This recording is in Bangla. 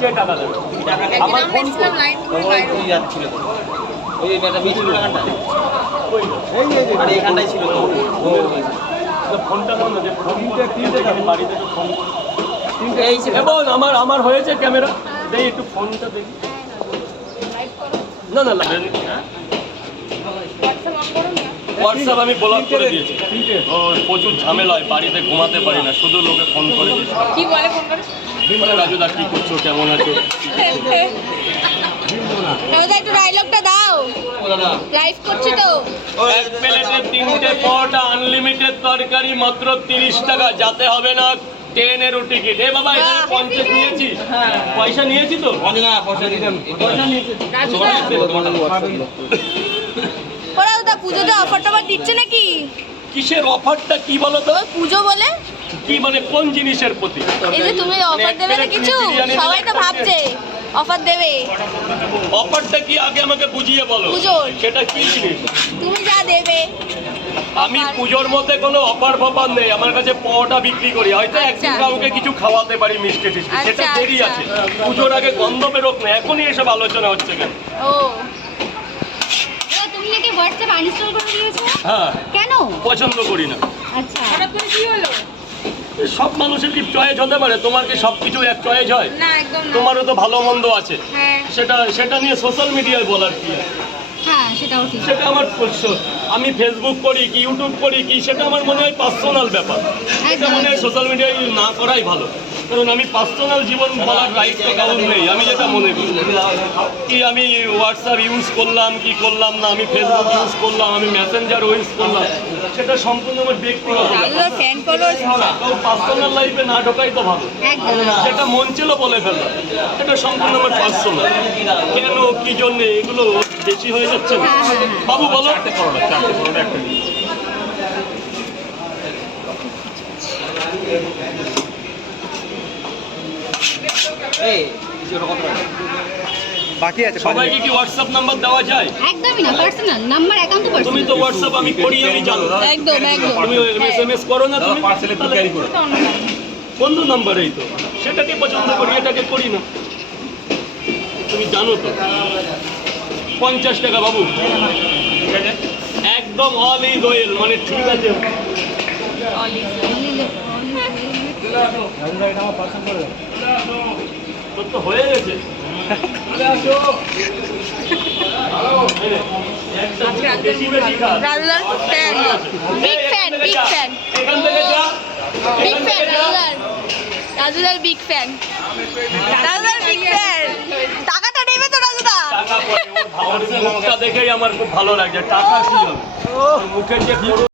কে টাকা দেবে? আমার ফোন ছিল তো ওই একটা মিছিল টাকাটা আরে এখানটাই ছিল তো ফোনটা দাও না, যে তিনটে বাড়িতে ফোন এই ছিল এবং আমার হয়েছে ক্যামেরা, দেখি একটু ফোনটা দেখি। না না হোয়াটসঅ্যাপ আমি ব্লক করে দিয়েছি। ও প্রচুর ঝামেলা হয়, বাড়িতে ঘুমাতে পারি না, শুধু লোকে ফোন করে দিয়েছে। কি বলে ফোন করে? বলে রাজুদা কি করছো, কেমন আছো? দাদা একটু ডায়লগটা দাও, লাইভ করছি তো। এক প্লেটে 3টে পরোটা, আনলিমিটেড তরকারি, মাত্র 30 টাকা, যাতে হবে না ট্রেনেরও টিকিট। এ বাবা এখানে 50 নিয়েছি, পয়সা নিয়েছি তো? না পয়সা দিলাম ওরা দাদা পুজোতে অফার টফার দিচ্ছে নাকি? কিসের অফারটা কি বলো তো? ওই পুজো বলে কি মানে কোন জিনিসের প্রতি? এই যে তুমি অফার দেবে না কিছু, সবাই তো ভাবছে অফার দেবে। অফারটা কি আগে আমাকে বুঝিয়ে বলো। পুজোর। সেটা কি জিনিস? তুমি যা দেবে। আমি পুজোর মধ্যে কোনো অফার ফফার নেই, আমার কাছে পরোটা বিক্রি করি, হয়তো একদিন কাউকে কিছু খাওয়াতে পারি মিষ্টি টিষ্টি, সেটা দেরি আছে। পুজোর আগে গন্ধ বেরোক না, এখনই এসব আলোচনা হচ্ছে কেন? ও তুমি নাকি হোয়াটসঅ্যাপ আনইনস্টল করে দিয়েছো? হ্যাঁ, কেন? পছন্দ করি না। আচ্ছা হঠাৎ করে কি হলো? সব মানুষের কি চয়েস হতে পারে? তোমার কি সব কিছু এক চয়েস হয়? না একদম না। তোমারও তো ভালো মন্দ আছে, হ্যাঁ সেটা নিয়ে সোশ্যাল মিডিয়ায় বলার কি আছে? হ্যাঁ সেটাও ঠিক। সেটা আমার আমি ফেসবুক করি কি ইউটিউব করি কি, সেটা আমার মনে হয় পার্সোনাল ব্যাপার। এটা মনে হয় সোশ্যাল মিডিয়ায় না করাই ভালো, কারণ আমি পার্সোনাল জীবন বলার রাইট তো কারণ নেই। আমি যেটা মনে করি কি, আমি হোয়াটসঅ্যাপ ইউজ করলাম কি করলাম না, আমি ফেসবুক ইউজ করলাম, আমি মেসেঞ্জার ইউজ করলাম, সেটা সম্পূর্ণ আমার ব্যক্তিগত পার্সোনাল লাইফে না ঢোকাই তো ভালো। যেটা মন ছিল বলে ফেললাম, এটা সম্পূর্ণ আমার পার্সোনাল। কেন কি জন্যে এগুলো বেশি হয়ে যাচ্ছে না? বাবু বলো। চারটে পরোটা একটা এই কিছু কত বাকি আছে? সবাইকে কি হোয়াটসঅ্যাপ নাম্বার দেওয়া যায়? একদমই না, পার্সোনাল নাম্বার একান্ত পার্সোনাল। তুমি তো হোয়াটসঅ্যাপ আমি করি, আমি জানো। একদম একদম। তুমি এসএমএস করো না, তুমি পার্সেলে একটু ক্যারি করো। বন্ধু নাম্বার এই তো, সেটাকে পছন্দ করি, এটাকে করি না, তুমি জানো তো। 50 টাকা বাবু, একদম অল ইজ ওয়েল, মানে ঠিক আছে। তোর তো হয়ে গেছে। বেশি বেশি খা। বিগ ফ্যান বিগ ফ্যান এখান থেকে যা, বিগ ফ্যান রাজুদার বিগ ফ্যান রাজুদার বিগ ফ্যান। টাকাটা নেবে তো রাজুদা? টাকা পরে ওর মুখটা দেখেই আমার খুব ভালো লাগছে। টাকা কি হবে, মুখের যে